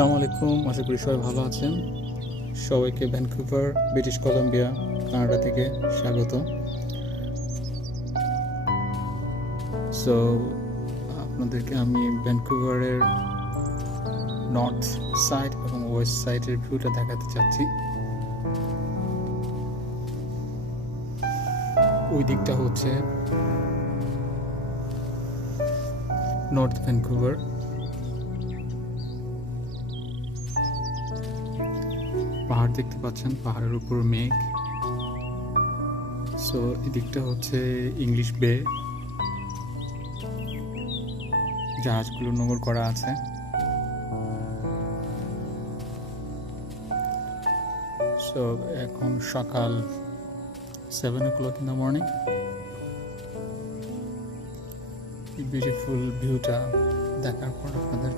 আসসালামু আলাইকুম, আশা করি সবাই ভালো আছেন। সবাইকে ভ্যানকুভার, ব্রিটিশ কলম্বিয়া, কানাডা থেকে স্বাগত। সো আপনাদেরকে আমি ভ্যানকুভারের নর্থ সাইড এবং ওয়েস্ট সাইডের ভিউটা দেখাতে চাচ্ছি। ওই দিকটা হচ্ছে নর্থ ভ্যানকুভার, পাহাড় দেখতে পাচ্ছেন, পাহাড়ের উপর মেঘ। সো এদিকটা হচ্ছে ইংলিশ বে, জাহাজগুলো নোঙর করা আছে। সো এখন সকাল 7 o'clock in the morning। Beautiful ভিউটা দেখার পর আপনাদের